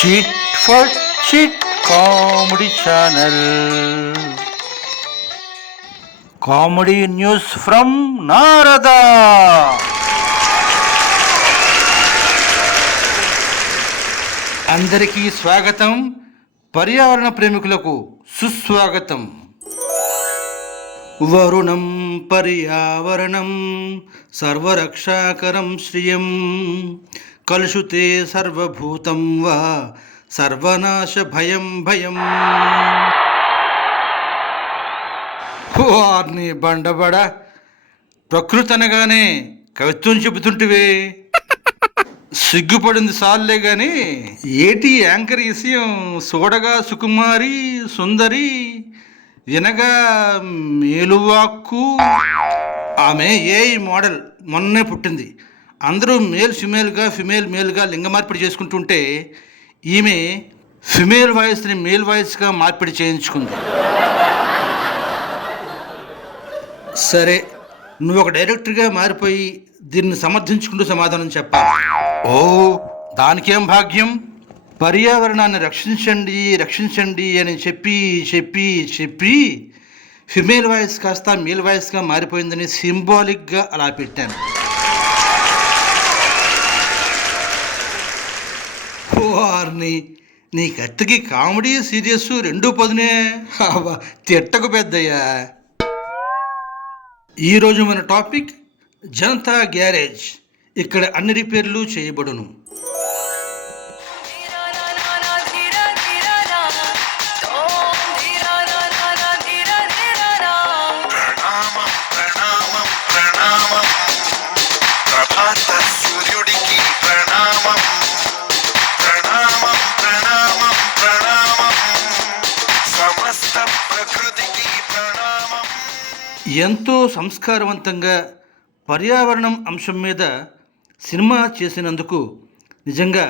Chit for chit comedy channel. Comedy news from Narada. అందరికీ స్వాగతం. పర్యావరణ ప్రేమికులకు సుస్వాగతం. వరుణం పర్యావరణం సర్వరక్షాకరం శ్రియం కలుషుతే సర్వభూతం వా సర్వనాశ భయం భయం. వారిని బండబడ ప్రకృతి అనగానే కవిత్వం చెబుతుంటివే. సిగ్గుపడింది సాల్లే గాని ఏటి యాంకర్ విషయం సోడగా సుకుమారి సుందరి వినగా మేలువాక్కు. ఆమె ఏఐ మోడల్ మొన్నే పుట్టింది. అందరూ మేల్ ఫిమేల్గా ఫిమేల్ మేల్గా లింగ మార్పిడి చేసుకుంటుంటే ఈమె ఫిమేల్ వాయిస్ని మేల్ వాయిస్గా మార్పిడి చేయించుకుంది. సరే, నువ్వు ఒక డైరెక్టర్గా మారిపోయి దీన్ని సమర్థించుకుంటూ సమాధానం చెప్పాలి. ఓ, దానికేం భాగ్యం. పర్యావరణాన్ని రక్షించండి రక్షించండి అని చెప్పి చెప్పి చెప్పి ఫిమేల్ వాయిస్ కాస్త మేల్ వాయిస్గా మారిపోయిందని సింబాలిక్గా అలా పెట్టాను. వారిని నీ కత్తికి కామెడీ సీరియస్ రెండూ పదునే. తిట్టకు పెద్దయ్యా. ఈరోజు మన టాపిక్ జనతా గ్యారేజ్. ఇక్కడ అన్ని రిపేర్లు చేయబడును. ఎంతో సంస్కారవంతంగా పర్యావరణం అంశం మీద సినిమా చేసినందుకు నిజంగా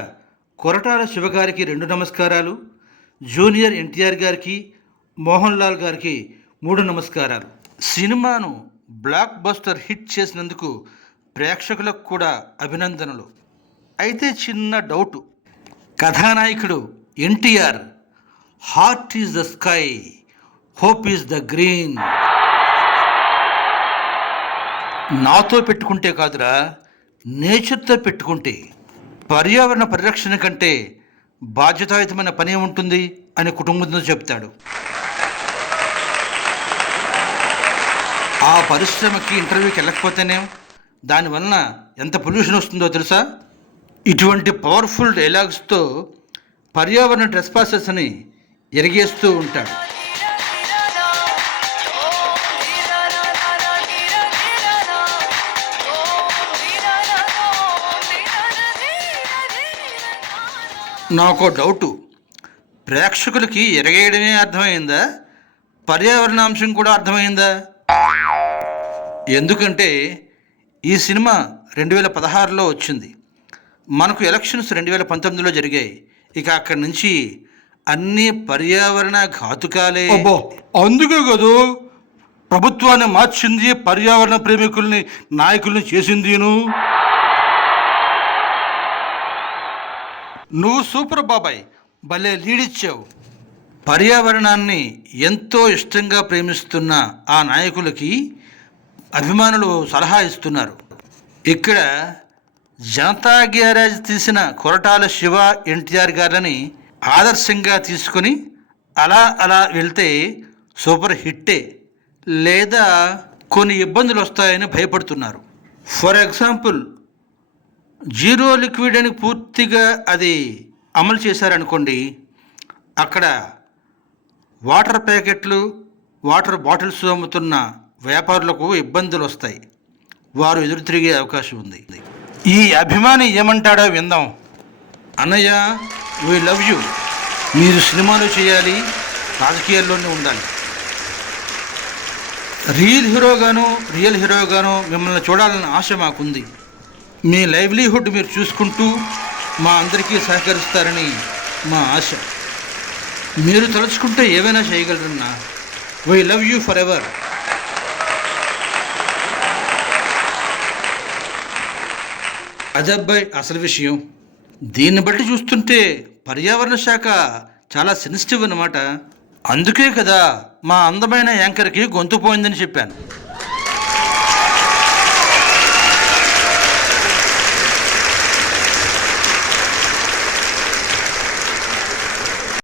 కొరటాల శివగారికి 2 నమస్కారాలు, జూనియర్ ఎన్టీఆర్ గారికి, మోహన్ లాల్ గారికి 3 నమస్కారాలు. సినిమాను బ్లాక్ బస్టర్ హిట్ చేసినందుకు ప్రేక్షకులకు కూడా అభినందనలు. అయితే చిన్న డౌటు. కథానాయకుడు NTR heart is the sky, hope is the green. నాతో పెట్టుకుంటే కాదురా, నేచర్తో పెట్టుకుంటే పర్యావరణ పరిరక్షణ కంటే బాధ్యతాయుతమైన పని ఉంటుంది అని కుటుంబంతో చెప్తాడు. ఆ పరిశ్రమకి ఇంటర్వ్యూకి వెళ్ళకపోతేనే దానివల్ల ఎంత పొల్యూషన్ వస్తుందో తెలుసా? ఇటువంటి పవర్ఫుల్ డైలాగ్స్తో పర్యావరణ ట్రెస్పాసెస్ని ఎరిగేస్తూ ఉంటాడు. నాకు డౌటు, ప్రేక్షకులకి ఎరగేయడమే అర్థమైందా, పర్యావరణ అంశం కూడా అర్థమైందా? ఎందుకంటే ఈ సినిమా 2016లో వచ్చింది. మనకు ఎలక్షన్స్ 2019లో జరిగాయి. ఇక అక్కడి నుంచి అన్ని పర్యావరణ ఘాతుకాలే. అందుకే కదా ప్రభుత్వాన్ని మార్చింది, పర్యావరణ ప్రేమికుల్ని నాయకుల్ని చేసిందిను. నువ్వు సూపర్ బాబాయ్, భలే లీడిచ్చావు. పర్యావరణాన్ని ఎంతో ఇష్టంగా ప్రేమిస్తున్న ఆ నాయకులకి అభిమానులు సలహా ఇస్తున్నారు. ఇక్కడ జనతా గ్యారేజ్ తీసిన కొరటాల శివ ఎన్టీఆర్ గారిని ఆదర్శంగా తీసుకొని అలా అలా వెళ్తే సూపర్ హిట్టే, లేదా కొన్ని ఇబ్బందులు వస్తాయని భయపడుతున్నారు. ఫర్ ఎగ్జాంపుల్, జీరో లిక్విడ్ అని పూర్తిగా అది అమలు చేశారనుకోండి, అక్కడ వాటర్ ప్యాకెట్లు, వాటర్ బాటిల్స్ అమ్ముతున్న వ్యాపారులకు ఇబ్బందులు వస్తాయి. వారు ఎదురు తిరిగే అవకాశం ఉంది. ఈ అభిమాని ఏమంటాడో విందాం. అన్నయ్య, వీ లవ్ యూ. మీరు సినిమాలు చేయాలి, రాజకీయాల్లోనే ఉండాలి. రియల్ హీరోగాను మిమ్మల్ని చూడాలన్న ఆశ మాకుంది. మీ లైవ్లీహుడ్ మీరు చూసుకుంటూ మా అందరికీ సహకరిస్తారని మా ఆశ. మీరు తలుచుకుంటే ఏవైనా చేయగలరన్నా. We love you forever. అదబ్బాయి అసలు విషయం. దీన్ని బట్టి చూస్తుంటే పర్యావరణ శాఖ చాలా సెన్సిటివ్ అన్నమాట. అందుకే కదా మా అందమైన యాంకర్కి గొంతు పోయిందని చెప్పాను.